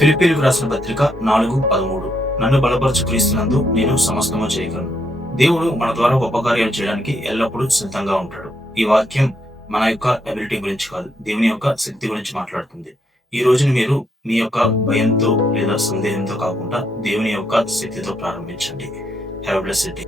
ఫిలిప్పీలకు రాసిన పత్రిక 4:13. నన్ను బలపరచు క్రీస్తునందు నేను సమస్తము చేయగలను. దేవుడు మన ద్వారా గొప్ప కార్యాలు చేయడానికి ఎల్లప్పుడూ సిద్ధంగా ఉంటాడు. ఈ వాక్యం మన యొక్క అబిలిటీ గురించి కాదు, దేవుని యొక్క శక్తి గురించి మాట్లాడుతుంది. ఈ రోజుని మీరు మీ యొక్క భయంతో లేదా సందేహంతో కాకుండా దేవుని యొక్క శక్తితో ప్రారంభించండి. Have a blessed day.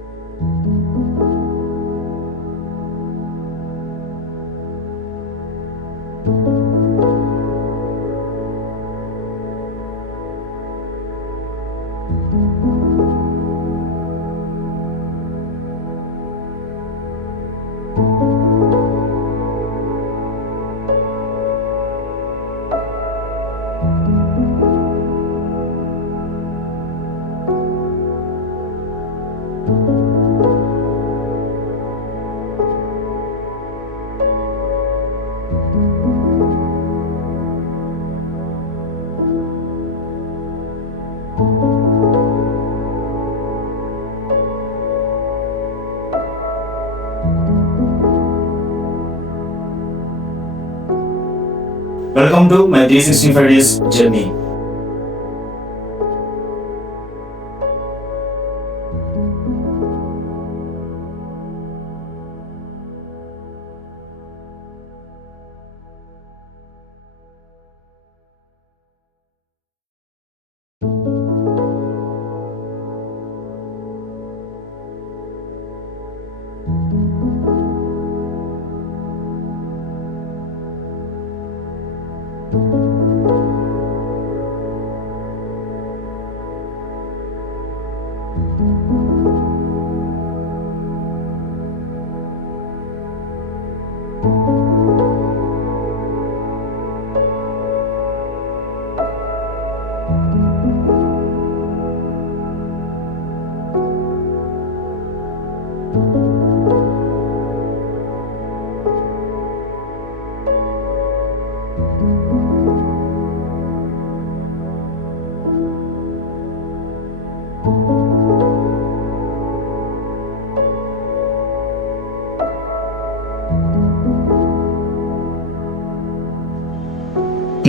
Welcome to my 365 days journey.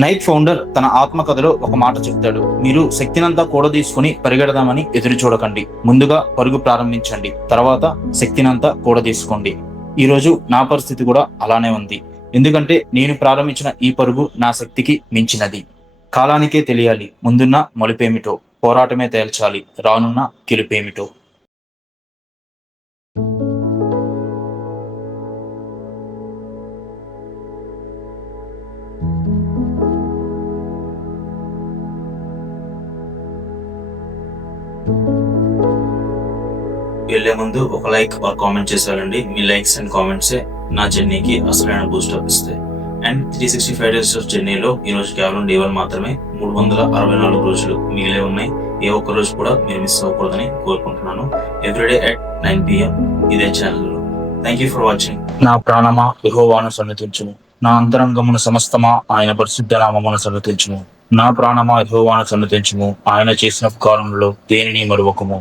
Night founder తన ఆత్మకథలో ఒక మాట చెప్తాడు: మీరు శక్తినంతా కూడదీసుకుని పరిగెడదామని ఎదురు చూడకండి, ముందుగా పరుగు ప్రారంభించండి, తర్వాత శక్తినంతా కూడదీసుకోండి. ఈరోజు నా పరిస్థితి కూడా అలానే ఉంది. ఎందుకంటే నేను ప్రారంభించిన ఈ పరుగు నా శక్తికి మించినది. కాలానికే తెలియాలి ముందున్న మలుపేమిటో, పోరాటమే తేల్చాలి రానున్న గెలుపేమిటో. వెళ్లే ముందు ఒక లైక్ ఆర్ కామెంట్ చేసేయాలండి. మీ లైక్స్ అండ్ కామెంట్సే నా జర్నీకి అసలైన బూస్ట్ అప్ ఇస్తాయి. అండ్ 365 డేస్ జర్నీలో ఈ రోజు కేవలం డే 1 మాత్రమే. 364 రోజులు మిగిలే ఉన్నాయి. ఏ ఒక్క రోజు కూడా మీరు మిస్ అవ్వకూడదని కోరుకుంటున్నాను. ఎవ్రీడే at 9 PM ఇదే ఛానల్లో. Thank you for watching. నా ప్రాణమా యెహోవాను సన్నుతించుము, నా అంతరంగమును సమస్తమా ఆయన పరిశుద్ధ నామమును సన్నుతించుము. నా ప్రాణమా యెహోవాను సన్నుతించుము, ఆయన చేసిన ఉపకారములలో దేనిని మరువకుము.